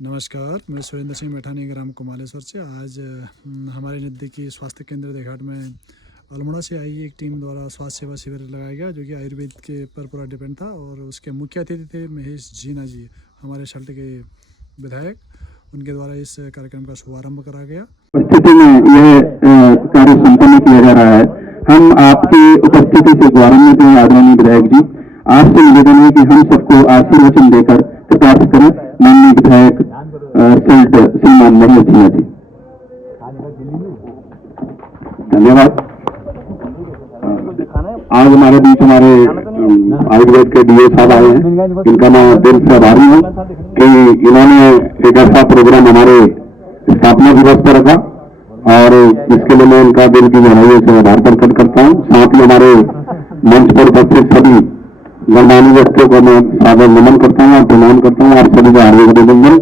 नमस्कार, मैं सुरेंद्र सिंह मैठानी, ग्राम कुमालेश्वर से। आज हमारे नज़दीकी स्वास्थ्य केंद्र देघाट में अल्मोड़ा से आई एक टीम द्वारा स्वास्थ्य सेवा शिविर लगाया गया, जो कि आयुर्वेद के पर पूरा डिपेंड था। और उसके मुख्य अतिथि थे महेश जीना जी, हमारे सल्ट के विधायक। उनके द्वारा इस कार्यक्रम का शुभारंभ करा गया। उपस्थिति में यह कार्य संपन्न किया जा रहा है। हम आपकी उपस्थिति से गौरवान्वित हैं आदरणीय विधायक जी। आपसे निवेदन है कि हम सबको आशीर्वचन देकर कृतार्थ करें। माननीय विधायक सल्ट श्रीमान महेश जीना जी, धन्यवाद। आज हमारे बीच हमारे आयुर्वेद के डीओ साहब आए हैं, इनका मैं दिल से आभारी हूँ कि इन्होंने एक ऐसा प्रोग्राम हमारे स्थापना दिवस पर रखा, और इसके लिए मैं इनका दिल की गहराइयों से आभार प्रकट करता हूँ। साथ ही हमारे मंच पर उपस्थित सभी गणमान्य व्यक्तियों को मैं सादर नमन करता हूँ और प्रणाम करता हूँ। आप सभी का हार्दिक अभिनंदन।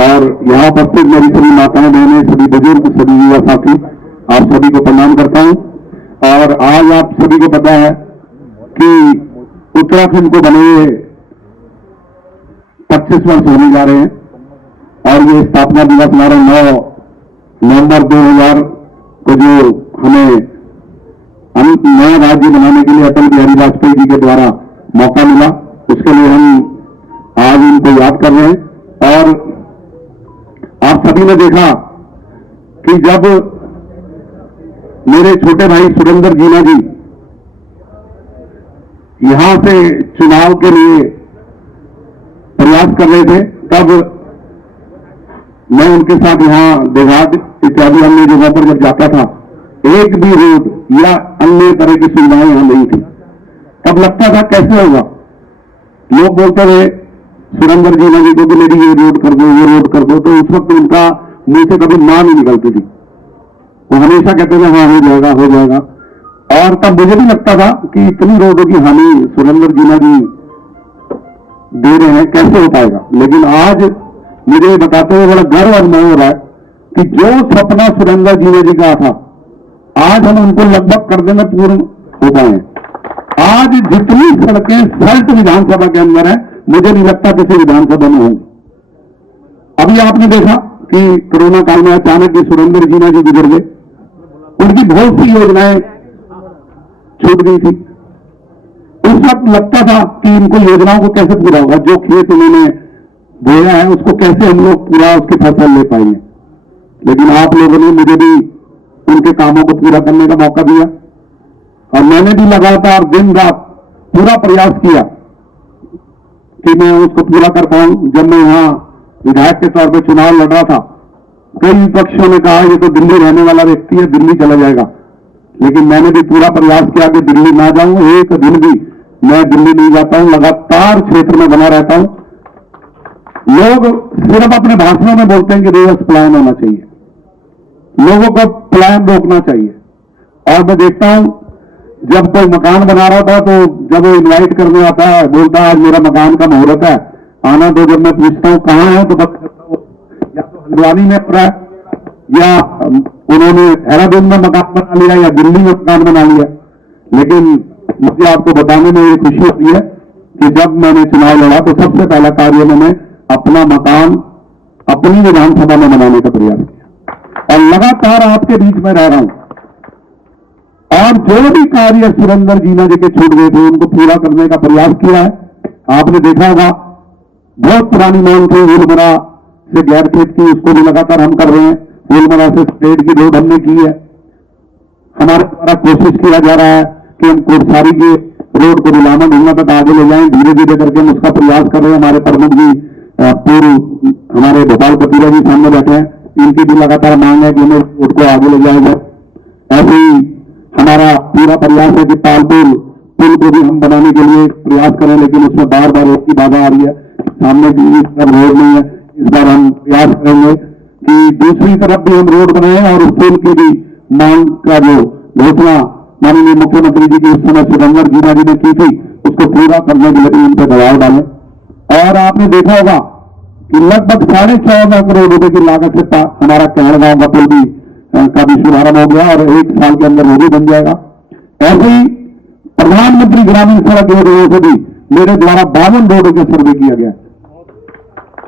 और यहाँ उपस्थित मेरी सभी माताएं बहनें, सभी बुजुर्ग, सभी युवा साथी, आप सभी को प्रणाम करता हूँ। और आज आप सभी को पता है कि उत्तराखंड को बने हुए 25 वर्ष होने जा रहे हैं, और ये स्थापना दिवस हमारा 9 नवंबर 2000 को जो हमें नया राज्य बनाने के लिए अटल बिहारी वाजपेयी जी के द्वारा मौका मिला, उसके लिए हम आज इनको याद कर रहे हैं। और आप सभी ने देखा कि जब मेरे छोटे भाई सुरेंद्र जीना जी यहां से चुनाव के लिए प्रयास कर रहे थे, तब मैं उनके साथ यहां देघाट इत्यादि अन्य जगहों पर जब जाता था, एक भी रोड या अन्य तरह की सुविधाएं यहां नहीं थी। तब लगता था कैसे होगा। लोग बोलते थे सुरेंद्र जीना जी को कि मेरी ये रोड कर दो, ये रोड कर दो, तो उस वक्त उनका मुंह से कभी मां नहीं निकलती थी। वो हमेशा कहते थे हाँ हो जाएगा, हो जाएगा। और तब मुझे भी लगता था कि इतनी रोडों की हामी सुरेंद्र जीना जी दे रहे हैं, कैसे हो पाएगा। लेकिन आज मुझे बताते हुए बड़ा गर्व अनुभव हो रहा है कि जो सपना सुरेंद्र जीना जी का था, आज हम उनको लगभग करने में पूर्ण हो पाए हैं। आज जितनी सड़कें सल्ट विधानसभा के अंदर है, मुझे नहीं लगता किसी विधानसभा में होंगी। अभी आपने देखा कि कोरोना काल में अचानक ही सुरेंद्र जीना जी गुजर गए, उनकी बहुत सी योजनाएं छूट गई थी। उस वक्त लगता था कि इनको योजनाओं को कैसे पूरा होगा, जो खेत उन्होंने बोया है उसको कैसे हम लोग पूरा उसकी फसल ले पाएंगे। लेकिन आप लोगों ने मुझे भी उनके कामों को पूरा करने का मौका दिया, और मैंने भी लगातार दिन रात पूरा प्रयास किया कि मैं उसको पूरा कर पाऊं। जब मैं यहां विधायक के तौर पर चुनाव लड़ रहा था, कई विपक्षियों ने कहा ये तो दिल्ली रहने वाला व्यक्ति है, दिल्ली चला जाएगा। लेकिन मैंने भी पूरा प्रयास किया कि दिल्ली ना जाऊं, एक दिन भी मैं दिल्ली नहीं जाता हूं, लगातार क्षेत्र में बना रहता हूं। लोग सिर्फ अपने भाषणों में बोलते हैं कि रिवर्स पलायन होना चाहिए, लोगों को पलायन रोकना चाहिए। और मैं देखता हूं जब कोई मकान बना रहा था, तो जब वो इनवाइट करने आता है, बोलता है आज मेरा मकान का मुहूर्त है, आना। तो जब मैं पूछता हूं कहां है, तो बस या तो हल्द्वानी में पड़ा है, या उन्होंने देहरादून में मकान बना लिया, या दिल्ली में मकान बना लिया। लेकिन मुझे आपको बताने में ये खुशी होती है कि जब मैंने चुनाव लड़ा, तो सबसे पहला कार्य मैंने अपना मकान अपनी विधानसभा में बनाने का प्रयास किया, और लगातार आपके बीच में रह रहा हूं। और जो भी कार्य सुरेंद्र जीना जी के छूट गए थे, उनको पूरा करने का प्रयास किया है। आपने देखा होगा बहुत पुरानी मांग थी फूलमरा से गैरखेत की, उसको भी लगातार हम कर रहे हैं। फूलमरा से स्टेट की रोड हमने की है। हमारे द्वारा कोशिश किया जा रहा है कि हम कोटसारी के रोड को नीलामा ढूंढना तक आगे ले जाएं। धीरे धीरे करके हम उसका प्रयास कर रहे हैं। हमारे प्रमुख जी पूर्व हमारे भोपाल पतिरा जी सामने बैठे हैं, इनकी भी लगातार मांग है कि हमें रोड को आगे ले जाया जाए। ऐसे ही हमारा पूरा प्रयास है कि तालपुर पुल को भी हम बनाने के लिए प्रयास करें, लेकिन उसमें बार बार रोड की बाधा आ रही है, सामने भी इस तरफ रोड नहीं है। इस बार हम प्रयास करेंगे कि दूसरी तरफ भी हम रोड बनाएं, और उस पुल की भी मांग का जो घोषणा माननीय मुख्यमंत्री जी की उस समय सुरेंद्र जीना जी ने की थी, उसको पूरा करने के लिए इन पर दबाव डालें। और आपने देखा होगा कि लगभग 14.5 करोड़ रुपए की लागत से हमारा कहड़ गांव का पुल भी का भी शुभारंभ हो गया, और 1 साल के अंदर वो भी बन जाएगा। ऐसे ही प्रधानमंत्री ग्रामीण सड़क योजना से भी मेरे द्वारा 52 रोडों का सर्वे किया गया,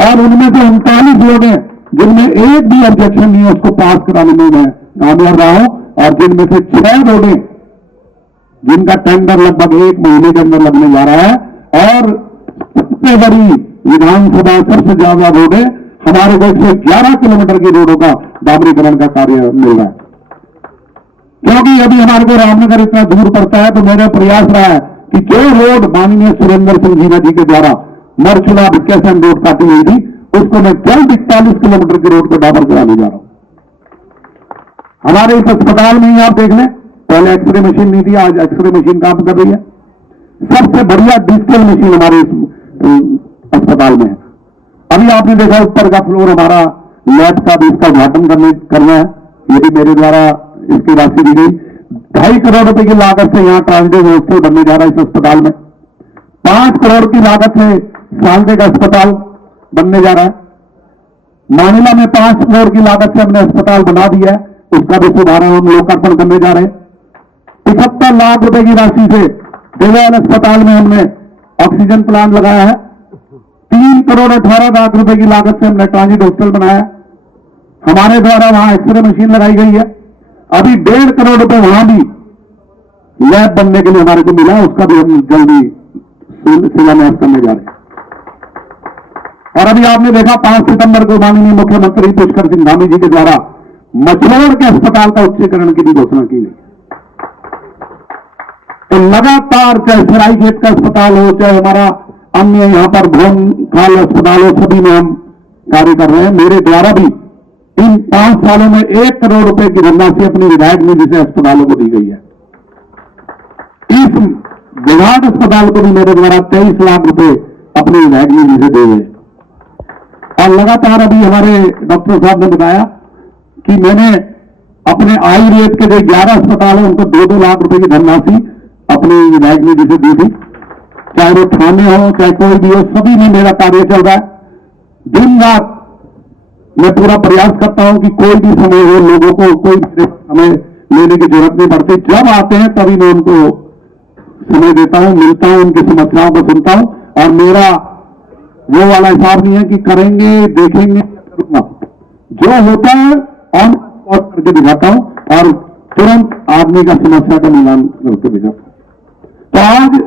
और उनमें से 39 लोग हैं जिनमें एक भी ऑब्जेक्शन नहीं है, उसको पास कराने में मैं कामयाब रहा हूं। और जिनमें से 6 रोडें जिनका टेंडर लगभग 1 महीने के अंदर लगने जा रहा है, और सबसे बड़ी विधानसभा सबसे ज्यादा रोडें हमारे को 111 किलोमीटर की रोडों का डामरीकरण का कार्य मिल रहा है। क्योंकि अभी हमारे को रामनगर इतना दूर पड़ता है, तो मेरा प्रयास रहा है कि जो रोड माननीय सुरेंद्र सिंह जीना जी के द्वारा मरचुला भिक्केसन रोड काटी गई थी, उसको मैं जल्द 41 किलोमीटर की रोड पर डाबर कराने जा रहा हूं। हमारे इस अस्पताल में ही आप देख लें, पहले एक्सरे मशीन नहीं थी, आज एक्सरे मशीन काम कर रही है। सबसे बढ़िया डिजिटल मशीन हमारे इस अस्पताल में है। अभी आपने देखा ऊपर का फ्लोर हमारा लैब का भी इसका उद्घाटन करना है, ये भी मेरे द्वारा इसकी राशि दी गई। 2.5 करोड़ रुपए की लागत से यहां ट्रांसजेंडर हॉस्टल बनने जा रहा है इस अस्पताल में। 5 करोड़ की लागत से सालदे का अस्पताल बनने जा रहा है। मानिला में 5 करोड़ की लागत से हमने अस्पताल बना दिया है, उसका भी शुभारंभ हम लोकार्पण करने जा रहे हैं। 75 लाख रुपए की राशि से देवयाल अस्पताल में हमने ऑक्सीजन प्लांट लगाया है। 3 करोड़ 18 लाख रुपए की लागत से हमने ट्रांजिट हॉस्टल बनाया। हमारे द्वारा वहां एक्सरे मशीन लगाई गई है। अभी 1.5 करोड़ रुपए वहां भी लैब बनने के लिए हमारे को मिला है, उसका भी हम जल्दी शिलान्यास करने जा रहे हैं। और अभी आपने देखा 5 सितंबर को माननीय मुख्यमंत्री पुष्कर सिंह धामी जी के द्वारा मछलोड़ के अस्पताल का उच्चीकरण की भी घोषणा की गई। तो लगातार चाहे सरायखेत का अस्पताल हो, चाहे हमारा अन्य यहां पर भोनखाल अस्पताल हो, सभी में हम कार्य कर रहे हैं। मेरे द्वारा भी इन 5 सालों में 1 करोड़ रुपए की धनराशि अपनी विधायक निधि से अस्पतालों को दी गई है। इस विराट अस्पताल को भी मेरे द्वारा 23 लाख रुपए अपनी विधायक निधि से दिए गए। और लगातार अभी हमारे डॉक्टर साहब ने बताया कि मैंने अपने आयुर्वेद के जो 11 अस्पताल है उनको 2-2 लाख रुपए की धनराशि अपनी विधायक निधि से दी थी। चाहे वो थाने हो, चाहे कोई भी हो, सभी में मेरा कार्य चल रहा है। दिन रात मैं पूरा प्रयास करता हूं कि कोई भी समय हो, लोगों को कोई समय लेने की जरूरत नहीं पड़ती। जब आते हैं तभी मैं उनको समय देता हूं, मिलता हूं, उनकी समस्याओं को सुनता हूं। और मेरा वो वाला हिसाब नहीं है कि करेंगे, देखेंगे, जो होता है ऑन स्पॉट करके दिखाता हूं और तुरंत आदमी का समस्या का निदान करके दिखाता हूं। तो आज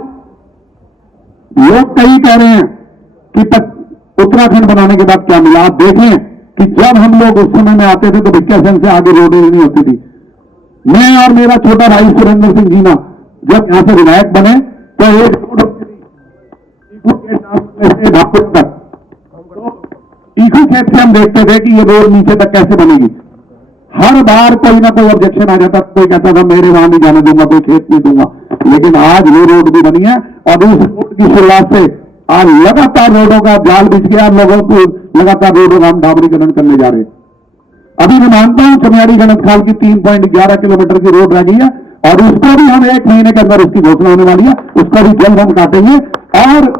लोग कई कह रहे हैं कि उत्तराखंड बनाने के बाद क्या मिला। आप देखें कि जब हम लोग उस समय में आते थे तो भिक्केसन से आगे रोडें नहीं होती थी। मैं और मेरा छोटा भाई सुरेंद्र सिंह जीना जब यहां से विधायक बने तो एक ईखू खेत से हम देखते थे कि ये रोड नीचे तक कैसे बनेगी। हर बार कोई ना कोई ऑब्जेक्शन आ जाता, कोई कहता था मेरे वहां नहीं जाने दूंगा, कोई खेत नहीं दूंगा। लेकिन आज वो रोड भी बनी है और उस रोड की शुरुआत से आज लगातार रोडों का जाल बिछ गया। लोगों को लगातार रोडों का हम डामरीकरण करने जा रहे हैं। अभी मैं मानता हूं चमियाड़ी गणतखाल की 3.11 किलोमीटर की रोड रह गई है और उसको भी हम 1 महीने के अंदर उसकी घोषणा होने वाली है। उसका भी जल्द हम काटेंगे और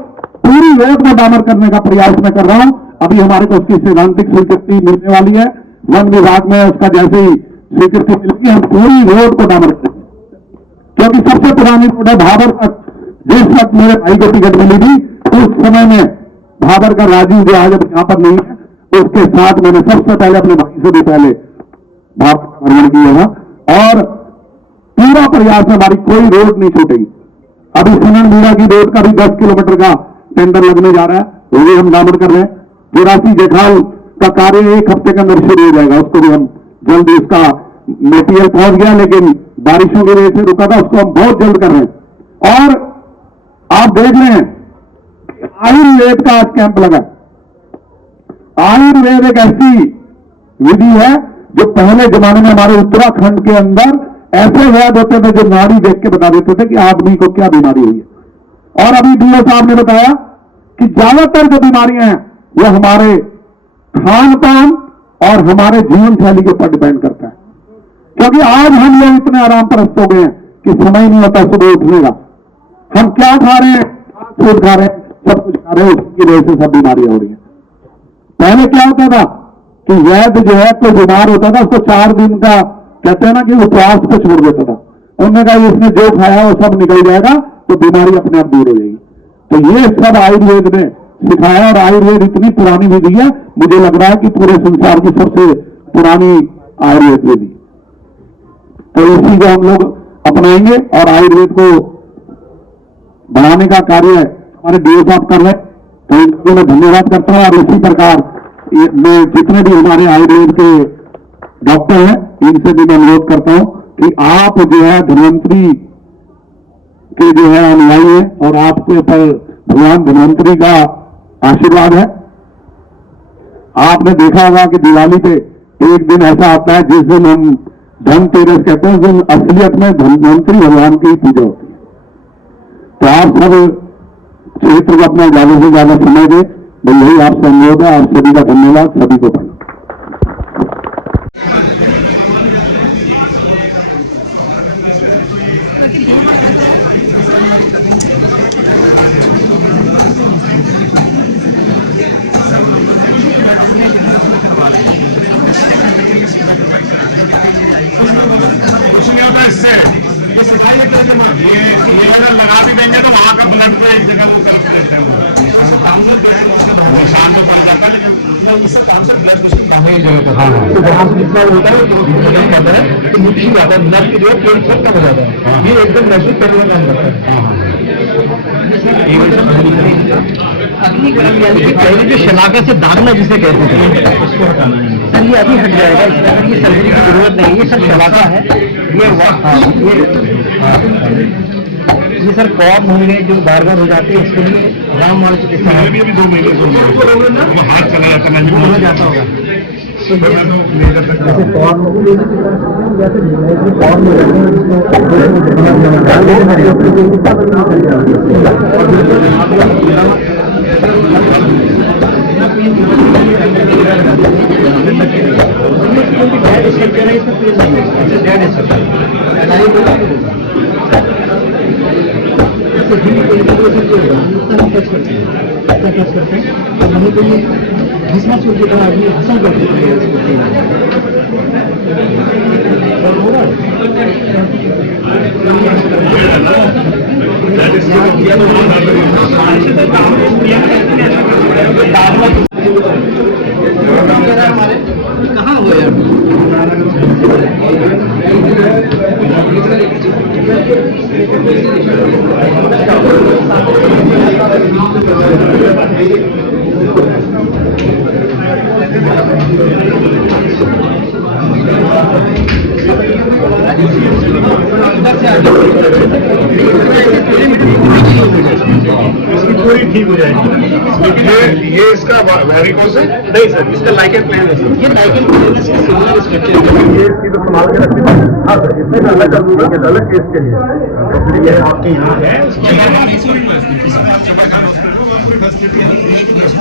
पूरी रोड को डामर करने का प्रयास मैं कर रहा हूं। अभी हमारे को उसकी सैद्धांतिक स्वीकृति मिलने वाली है। वन विभाग में उसका जैसे ही स्वीकृति मिलेगी हम पूरी रोड को डामर करेंगे, क्योंकि सबसे पुरानी रोड है भाबर तक। जिस वक्त मेरे भाई को टिकट मिली थी उस समय में भाबर का राजू जो आज यहां पर नहीं है, उसके साथ मैंने सबसे पहले अपने भाई से भी पहले भाबर का भ्रमण किया था और पूरा प्रयास है हमारी कोई रोड नहीं छूटेगी। अभी सुनन मीरा की रोड का भी 10 किलोमीटर का टेंडर लगने जा रहा है, वो भी हम डामर कर रहे हैं। तिरासी जेखाल का कार्य 1 हफ्ते के अंदर शुरू हो जाएगा, उसको भी हम जल्दी, उसका मेटीरियल पहुंच गया लेकिन बारिशों की वजह से रुका था, उसको हम बहुत जल्द कर रहे हैं। और आप देख रहे हैं आयुर्वेद का आज कैंप लगा। आयुर्वेद एक ऐसी विधि है जो पहले जमाने में हमारे उत्तराखंड के अंदर ऐसे वैद्य होते थे जो नाड़ी देख के बता देते थे कि आदमी को क्या बीमारी हुई है। और अभी डीओ साहब ने बताया कि ज्यादातर जो बीमारियां हैं वो हमारे खान पान और हमारे जीवन शैली के ऊपर डिपेंड करता है। क्योंकि आज हम लोग इतने आराम परस्त हो गए हैं कि समय नहीं होता सुबह उठने का। हम क्या खा रहे हैं, फूड खा रहे हैं, सब कुछ खा रहे हैं, उसकी वजह से सब बीमारियां हो रही हैं। पहले क्या होता था कि वैद्य जो है कोई बीमार होता था उसको 4 दिन का कहते हैं ना कि उपवास पे छोड़ देता था। उन्होंने कहा इसने जो खाया वो सब निकल जाएगा तो बीमारी अपने आप दूर हो जाएगी। तो ये सब आयुर्वेद में सिखाया और आयुर्वेद इतनी पुरानी विधि है, मुझे लग रहा है कि पूरे संसार की सबसे पुरानी आयुर्वेद विधि। तो इसी को हम लोग अपनाएंगे और आयुर्वेद को बढ़ाने का कार्य हमारे डीओ साहब कर रहे हैं, तो इनको मैं धन्यवाद करता हूं। और इसी प्रकार मैं जितने भी हमारे आयुर्वेद के डॉक्टर हैं, इनसे भी मैं अनुरोध करता हूं कि आप जो है धन्वंतरी के जो है अनुयायी है और आपके ऊपर भगवान धन्वंतरी का आशीर्वाद है। आपने देखा होगा कि दिवाली पे एक दिन ऐसा आता है जिस दिन हम धनतेरस कहते हैं, उस दिन असलियत में धन्वंतरी भगवान की पूजा होती है। तो आप सब क्षेत्र को अपना ज्यादा से ज्यादा समय दें, यही आपसे अनुरोध है। आप सभी का धन्यवाद, सभी को प्रणाम। ये लगा भी देंगे तो वहां का ब्लड को एक जगह वो कर देते हैं, शाम को पड़ जाता है, लेकिन इससे काम से ब्लड कुछ नहीं जगह तो वहां से जितना होता है तो नहीं कहते हैं तो नीचे जाता है, ब्लड की जो है पेट सब कम हो जाता है, ये एकदम महसूस करने का काम करता है। अग्निकरण यानी कि पहले जो शलाका से दागना जिसे कहते थे उसको हटाना है सर, ये अभी हट जाएगा, इसमें ये सर्जरी की जरूरत नहीं है, सब शलाका है। ये सर कॉम होंगे जो बार बार हो जाते हैं, इसके लिए राम वाले चिकित्सा भी 2 महीने से हाथ चला जाता है, हो जाता होगा। जैसे कॉर्न घिसना सूर्य का आदमी हसन करते कहाँ हुए पूरी ठीक हो जाएगी। ये इसका वेरिकोस है नहीं सर, इसका लाइकेन प्लेन है सर, ये लाइकेन प्लेन इसका सिमिलर स्ट्रक्चर है, ये इसकी तो संभाल के रखते हैं। हाँ सर, इसमें अलग कर दूंगा कि अलग केस के लिए ये आपके यहाँ है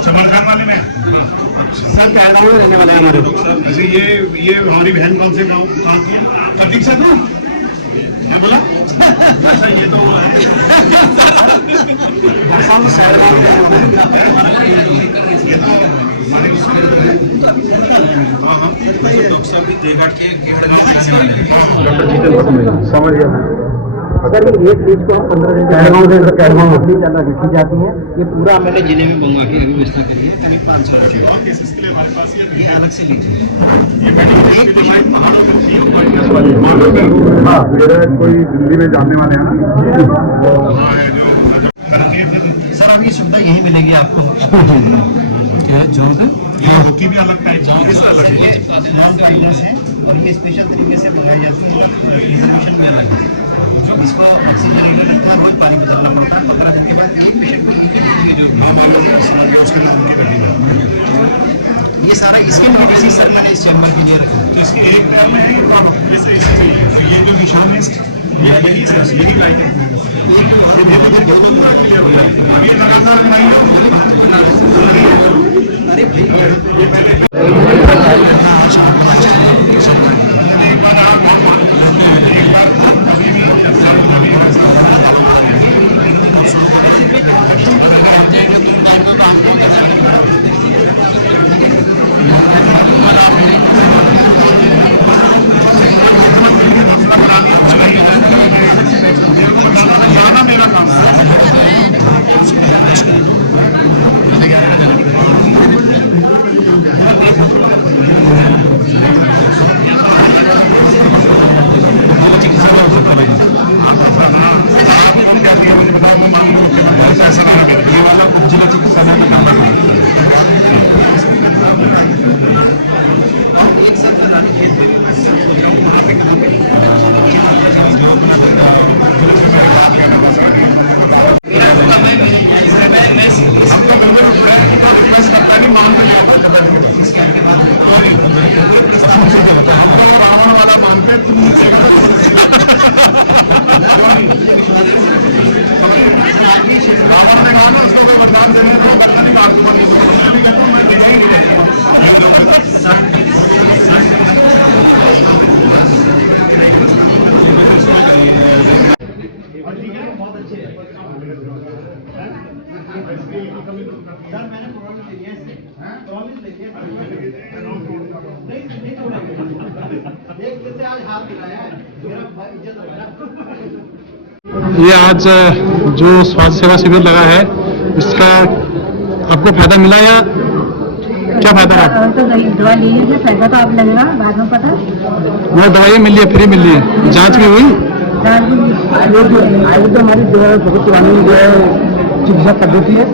समरखान वाले में सर, पैरानॉर्मल रहने वाले हमारे जैसे ये हमारी बहन कौन से गाँव कहाँ की प्रतीक्षा था, क्या बोला अच्छा, ये तो समझ गया सर। ये चीज को 15 दिन ज्यादा रखी जाती है, ये पूरा मैंने जिले में मंगवा के व्यवस्था करी है, 500 ये अलग से लीजिए। कोई दिल्ली में जाने वाले हैं ना सर, अब ये सुविधा यही मिलेगी आपको की भी अलग टाइप नॉन पाइलर्स है और ये स्पेशल तरीके से बनाई जाती है, रिजर्वेशन में अलग है। इसको ऑक्सीजन इतना रोज पानी बदलना पड़ता है, 15 दिन के बाद एक पेशेंट ये सारा इसके मेडिसिन सर मैंने इस चैम्बर के लिए रखा, तो इसकी एक टाइम में है ये जो विशालिस्ट यही सर यही राइट है, अभी लगातार अरे रावण वाला मानते हैं, तुम नीचे का रावण ने कहा ना उसको मैं वरदान देने को करता नहीं बात मैं ये आज जो स्वास्थ्य सेवा शिविर लगा है इसका आपको फायदा मिला या क्या फायदा रहा? तो दवा ली है, फायदा तो आप लगेगा बाद में पता। वो दवाई मिल रही है, फ्री मिल रही है, जांच भी हुई। आयुर्वेद तो हमारी जो है बहुत पुरानी जो है चिकित्सा पद्धति है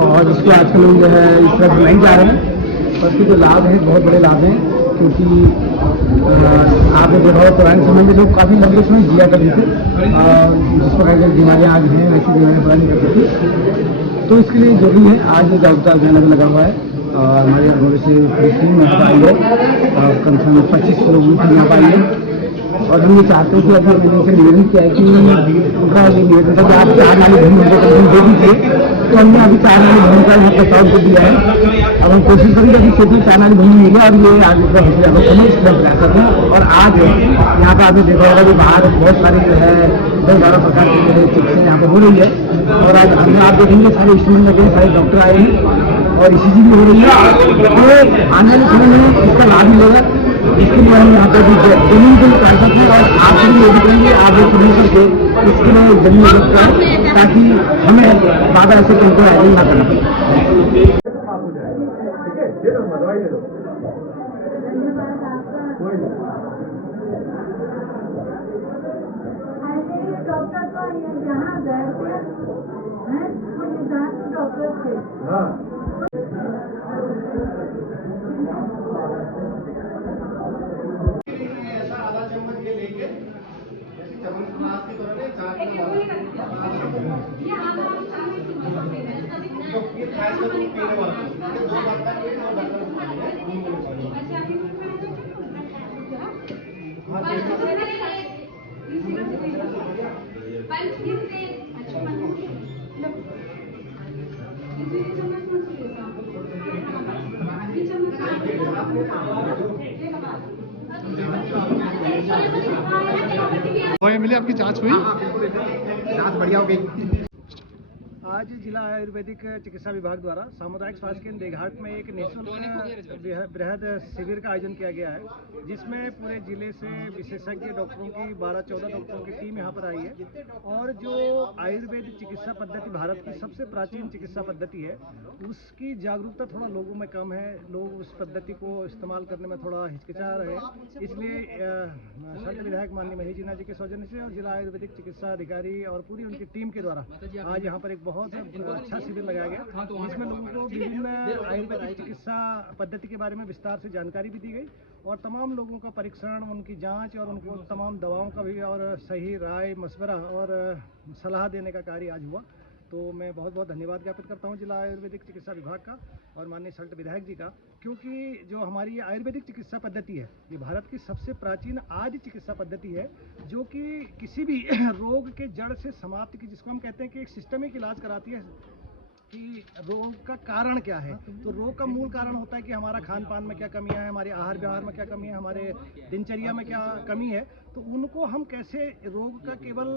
और इसको आजकल लोग जो है इस तरह से नहीं जा रहे हैं। और इसके जो लाभ हैं बहुत बड़े लाभ हैं, क्योंकि आपने देखा होगा पुराने समय में लोग काफ़ी लंबे समय जिया करते थे और जिस प्रकार की बीमारियाँ आज हैं वैसी बीमारियाँ पुरानी करती थी। तो इसके लिए जरूरी है आज जागरूकता अभियान लगा हुआ है और हमारे अगोड़े से पूरी टीम यहाँ पर आई है और कम से कम 25 लोग यहाँ पर आई है। और हम ये चाहते हैं कि अभी मैंने इनसे निवेदन किया है कि उनका ये निवेदन था कि आप 4 नाली भूमि हमको कम दे दीजिए, तो हमने अभी 4 नाली भूमि का यहाँ प्रस्ताव को दिया है। अब हम कोशिश करेंगे कि क्षेत्र में 4 नाली भूमि मिले और ये आगे का हम इस तरह प्रयास करते हैं। और आज यहाँ पर आपने देखा होगा कि बाहर बहुत सारे जो है 10-12 प्रकार की जो है चिकित्सा यहाँ पर हो रही है और आज हमने आप देखेंगे सारे इंस्ट्रूमेंट लगे हैं, सारे डॉक्टर आए हैं और ECG भी हो रही है। तो आने वाले समय में इसका लाभ मिलेगा। इसके लिए हम यहाँ पर भी जमीन को कार्यक्रम है और आप भी ये भी करेंगे आप लोग सुन करके इसके लिए जमीन उपलब्ध करें ताकि हमें बाबा ऐसे उनको आयोजन ना करना पड़े। डॉक्टर तो यहाँ गए थे डॉक्टर थे। दवाई मिली, आपकी जांच हुई? जांच बढ़िया हो गई। आज जिला आयुर्वेदिक चिकित्सा विभाग द्वारा सामुदायिक स्वास्थ्य केंद्र देघाट में एक निःशुल्क बृहद शिविर का आयोजन किया गया है, जिसमें पूरे जिले से विशेषज्ञ डॉक्टरों की 12-14 डॉक्टरों की टीम यहाँ पर आई है। और जो आयुर्वेदिक चिकित्सा पद्धति भारत की सबसे प्राचीन चिकित्सा पद्धति है, उसकी जागरूकता थोड़ा लोगों में कम है। लोग उस पद्धति को इस्तेमाल करने में थोड़ा हिचकिचा रहे हैं। इसलिए संत विधायक माननीय महेश जीना जी के सौजन्य से और जिला आयुर्वेदिक चिकित्सा अधिकारी और पूरी उनकी टीम के द्वारा आज यहाँ पर एक बहुत अच्छा शिविर लगाया गया, जिसमें लोगों को विभिन्न आयुर्वेदिक चिकित्सा पद्धति के बारे में विस्तार से जानकारी भी दी गई और तमाम लोगों का परीक्षण, उनकी जांच और उनको तमाम दवाओं का भी और सही राय मशवरा और सलाह देने का कार्य आज हुआ। तो मैं बहुत बहुत धन्यवाद ज्ञापित करता हूँ जिला आयुर्वेदिक चिकित्सा विभाग का और माननीय संत विधायक जी का, क्योंकि जो हमारी ये आयुर्वेदिक चिकित्सा पद्धति है ये भारत की सबसे प्राचीन आदि चिकित्सा पद्धति है, जो कि किसी भी रोग के जड़ से समाप्त की, जिसको हम कहते हैं कि एक सिस्टमिक इलाज कराती है कि रोग का कारण क्या है। तो रोग का मूल कारण होता है कि हमारा खान पान में क्या कमियां हैं, हमारे आहार व्यवहार में क्या कमी है, हमारे दिनचर्या में क्या कमी है। तो उनको हम कैसे रोग का केवल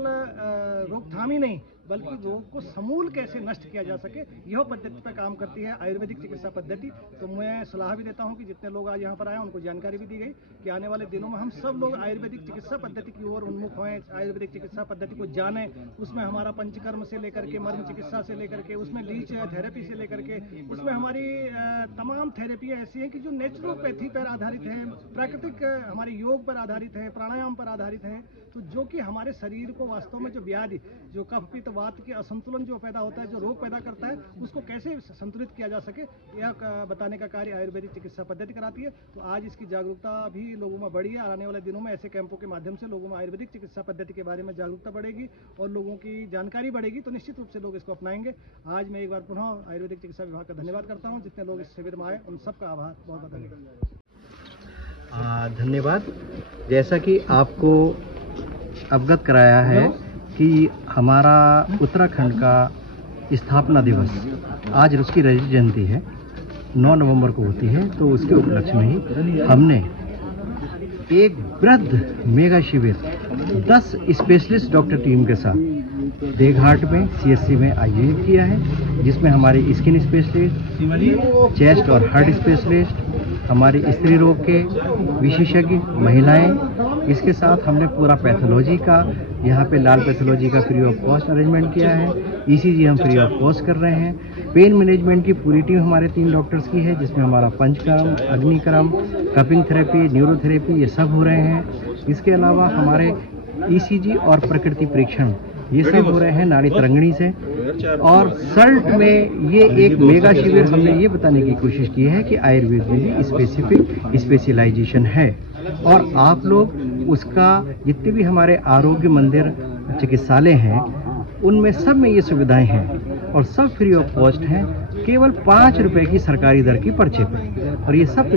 रोकथाम ही नहीं बल्कि रोग को समूल कैसे नष्ट किया जा सके, यह पद्धति पर काम करती है आयुर्वेदिक चिकित्सा पद्धति। तो मैं सलाह भी देता हूं कि जितने लोग आज यहाँ पर आए उनको जानकारी भी दी गई कि आने वाले दिनों में हम सब लोग आयुर्वेदिक चिकित्सा पद्धति की ओर उन्मुख हों, आयुर्वेदिक चिकित्सा पद्धति को जानें। उसमें हमारा पंचकर्म से लेकर के मर्म चिकित्सा से लेकर के उसमें लीच थेरेपी से लेकर के उसमें हमारी तमाम थेरेपी ऐसी है कि जो नेचुरोपैथी पर आधारित है, प्राकृतिक हमारे योग पर आधारित है, प्राणायाम पर आधारित है। तो जो कि हमारे शरीर को वास्तव में जो व्याधि, जो कफ पित्त वात के असंतुलन जो पैदा होता है, जो रोग पैदा करता है, उसको कैसे संतुलित किया जा सके, यह बताने का कार्य आयुर्वेदिक चिकित्सा पद्धति कराती है। तो आज इसकी जागरूकता भी लोगों में बढ़ी है। आने वाले दिनों में ऐसे कैंपों के माध्यम से लोगों में आयुर्वेदिक चिकित्सा पद्धति के बारे में जागरूकता बढ़ेगी और लोगों की जानकारी बढ़ेगी, तो निश्चित रूप से लोग इसको अपनाएंगे। आज मैं एक बार पुनः आयुर्वेदिक चिकित्सा विभाग का धन्यवाद करता हूँ। जितने लोग इस शिविर में आए उन सबका आभार, बहुत बहुत धन्यवाद। धन्यवाद। जैसा कि आपको अवगत कराया है कि हमारा उत्तराखंड का स्थापना दिवस आज उसकी रजत जयंती है, 9 नवंबर को होती है। तो उसके उपलक्ष्य में ही हमने एक वृहद मेगा शिविर 10 स्पेशलिस्ट डॉक्टर टीम के साथ देघाट में CSC में आयोजित किया है, जिसमें हमारे स्किन स्पेशलिस्ट, चेस्ट और हार्ट स्पेशलिस्ट, हमारे स्त्री रोग के विशेषज्ञ महिलाएं, इसके साथ हमने पूरा पैथोलॉजी का यहाँ पे लाल पैथोलॉजी का फ्री ऑफ कॉस्ट अरेंजमेंट किया है। ECG हम फ्री ऑफ कॉस्ट कर रहे हैं। पेन मैनेजमेंट की पूरी टीम हमारे 3 डॉक्टर्स की है, जिसमें हमारा पंचकर्म, अग्निकर्म, कपिंग थेरेपी, न्यूरोथेरेपी ये सब हो रहे हैं। इसके अलावा हमारे ECG और प्रकृति परीक्षण ये सब हो रहे हैं नाड़ी तरंगणी से। और सर्ट में ये एक मेगा शिविर हमने ये बताने की कोशिश की है कि आयुर्वेद में भी स्पेसिफिक स्पेशलाइजेशन है, और आप लोग उसका जितने भी हमारे आरोग्य मंदिर चिकित्सालय हैं उनमें सब में ये सुविधाएं हैं और सब फ्री ऑफ कॉस्ट हैं, केवल 5 रुपए की सरकारी दर की पर्चे पर, और ये सब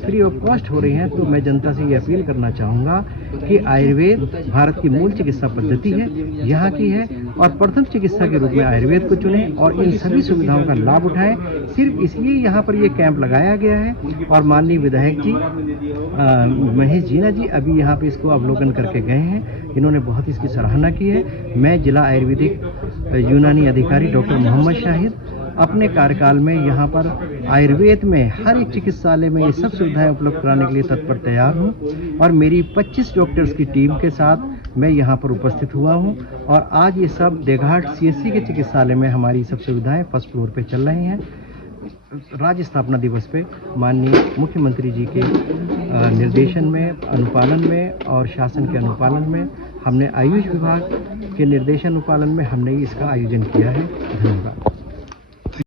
फ्री ऑफ कॉस्ट हो रही हैं। तो मैं जनता से ये अपील करना चाहूँगा कि आयुर्वेद भारत की मूल चिकित्सा पद्धति है, यहाँ की है, और प्रथम चिकित्सा के रूप में आयुर्वेद को चुनें और इन सभी सुविधाओं का लाभ उठाएं। सिर्फ इसलिए यहाँ पर ये कैंप लगाया गया है, और माननीय विधायक जी महेश जीना जी अभी यहाँ पे इसको अवलोकन करके गए हैं, इन्होंने बहुत इसकी सराहना की है। मैं जिला आयुर्वेदिक यूनानी अधिकारी डॉक्टर मोहम्मद शाहिद अपने कार्यकाल में यहाँ पर आयुर्वेद में हर एक चिकित्सालय में ये सब सुविधाएं उपलब्ध कराने के लिए तत्पर तैयार हूँ, और मेरी 25 डॉक्टर्स की टीम के साथ मैं यहाँ पर उपस्थित हुआ हूँ। और आज ये सब देघाट CSC के चिकित्सालय में हमारी सब सुविधाएं फर्स्ट फ्लोर पे चल रही हैं। राज्य स्थापना दिवस पे माननीय मुख्यमंत्री जी के निर्देशन में, अनुपालन में और शासन के अनुपालन में हमने आयुष विभाग के निर्देशन अनुपालन में हमने इसका आयोजन किया है। धन्यवाद।